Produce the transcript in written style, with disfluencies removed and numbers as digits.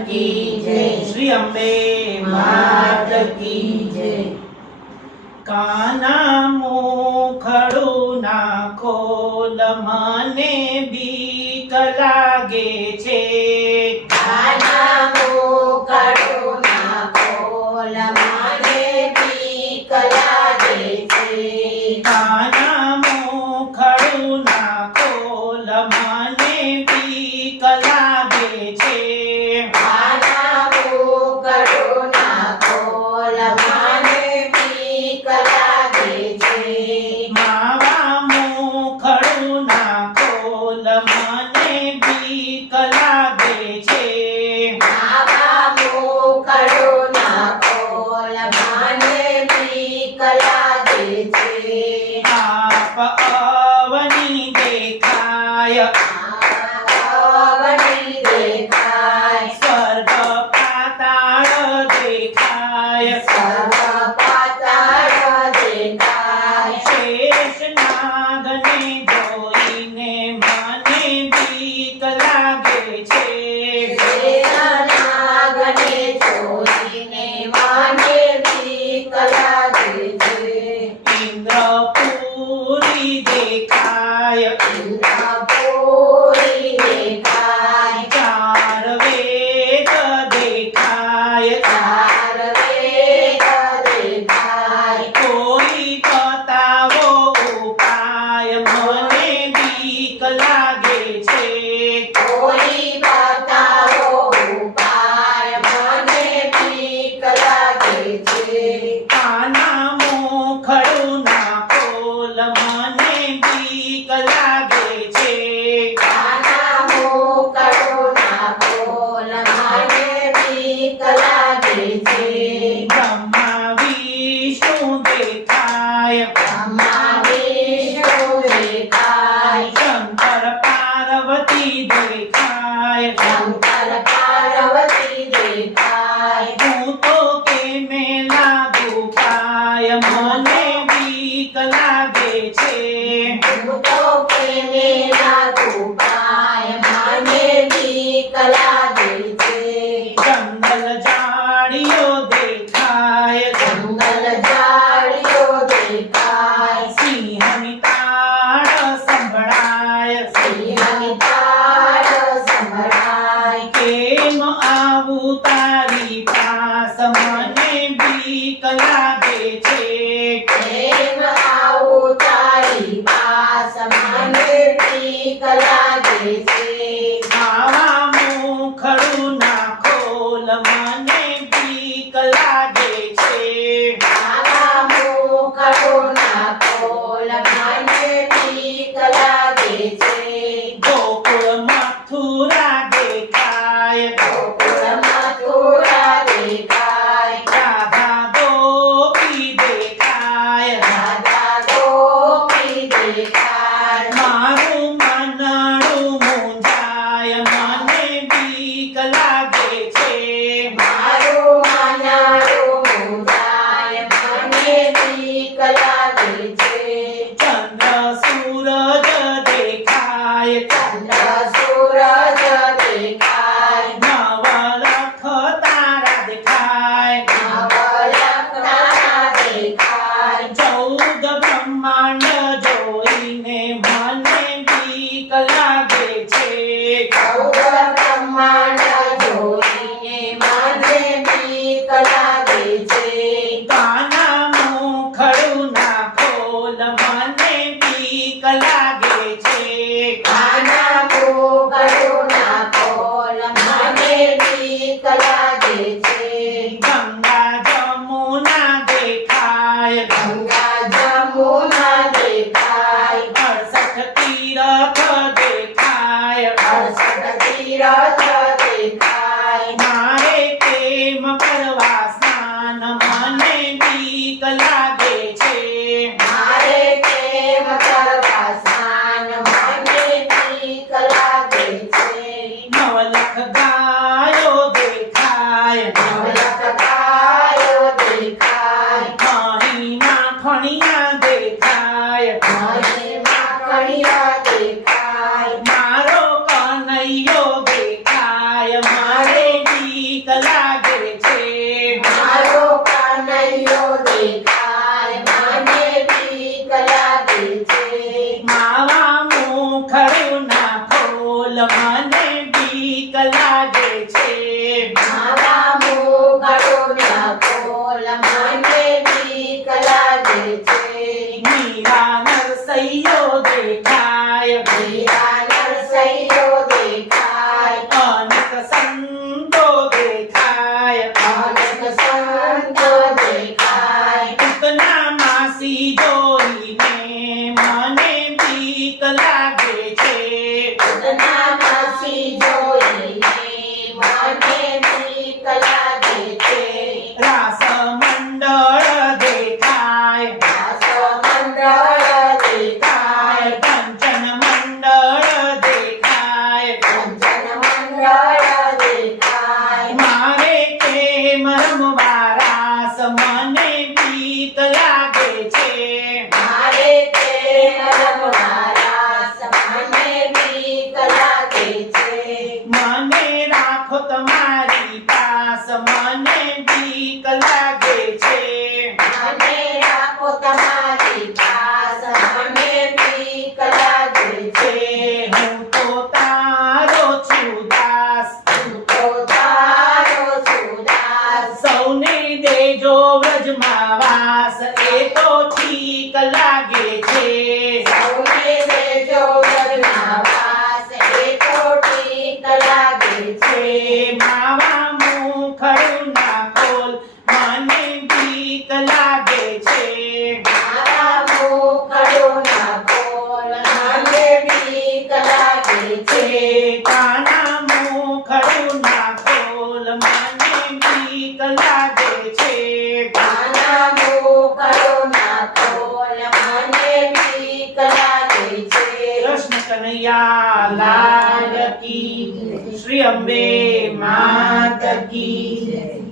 की जय। श्री अंबे मात की जय। काना मुखड़ू ना खोल મને બીક લાગે છે કાના મુખડું ના ખોલ મને બીક લાગે છે કાના મુખડું ના ખોલ મને બીક લાગે છે કાના મુખડું ના ખોલ મને બીક લાગે છે માવા મુખડું ના ખોલ મને બીક લાગે છે માવા મુખડું ના ખોલ મને બીક લાગે છે આપ અવની દેખાય આવડી દેખાય સ્વર્ગ પાતાળ દેખાય સર્વ પાતાળ દેખાય શેષ નાગને જોઈને મને બીક લાગે છે નાગને જોઈને મને બીક લાગે છે ઇન્દ્રપુરી દેખાય ઇન્દ્રપુરી દેખાય ચાર વેદ દેખાય ચાર વેદ દેખાય કોઈ બતાવો ઉપાય મને બીક લાગે છે કોઈ બતાવો ઉપાય મને બીક લાગે છે કાના મુખડું ના ખોલ મને બીક લાગે છે કાના મુખડું ના ખોલ મને બીક લાગે છે બ્રહ્મા વિષ્ણુ દેખાય બ્રહ્મા વિષ્ણુ દેખાય શંકર પાર્વતી દેખાય શંકર પાર્વતી દેખાય ભૂતો કે મેં લાગુ પાય મને બીક લાગે છે ભૂતો પ્રેમે લાગુ પાય મને બીક લાગે છે જંગલ ઝાડીઓ દેખાય જંગલ ઝાડીઓ દેખાય સિંહની તાળ સંભળાય સિંહની તાળ સંભળાય કેમ આવું તારી પાસ મને બીક લાગે છે પ્રેમ આવું તારી પાસ મને બીક લાગે છે આવા મુખડું ના ખોલ મને બીક લાગે છે આવા મુખડું ના ખોલ મને બીક લાગે છે ગોકુળ મથુરા દેખાય ગોકુળ મથુરા દેખાય રાધા ગોપી દેખાય રાધા ગોપી દેખાય મારું મનડું મૂંઝાય મને બીક લાગે છે મારું માનારું મુંજાય મને બીક લાગે છે ચંદ્ર સૂરજ દેખાય ચંદ્ર સૂરજ દેખાય નવલખ તારા દેખાય નવલખ તારા દેખાય 14 બ્રહ્માંડ જોઈને મને બીક લાગે છે 14 બ્રહ્માંડ જોઈને મને બીક લાગે છે કાના મુખડું ના ખોલ મને બીક લાગે છે કાના મુખડું ના ખોલ મને બીક લાગે છે ગંગા જમુના દેખાય ગંગા જમુના દેખાય 68 તીરથ દેખાય 68 તીરથ દેખાય મારે કેમ કરવા સ્નાન મને બીક લાગે છે મારે કેમ કરવા સ્નાન મને બીક લાગે છે નવલખ ગાયો દેખાય નવલખ ગાયો દેખાય અહીં માખણિયા દેખાય મને માખણિયા દેખાય મારો કનૈયો દેખાય મારે બી તમારી પાસ મને બીક લાગે છે મને રાખો તમારી પાસ મને બીક લાગે છે હું તો તારો છું દાસ હું તો તારો છું દાસ સૌને દેજો વ્રજમાં વાસ એ તો ઠીક લાગે છે સૌને દેજો વ્રજમાં વાસ એ તો ઠીક લાગે છે માવા મુખડું ના ખોલ મને બીક લાગે છે મારા મુખડું ના ખોલ મને બીક લાગે છે કાના મુખડું ના ખોલ મને બીક લાગે છે કાના મુખડું ના ખોલ મને બીક લાગે છે કૃષ્ણ કનૈયા લાલ કી શ્રી અંબે માત કી જય.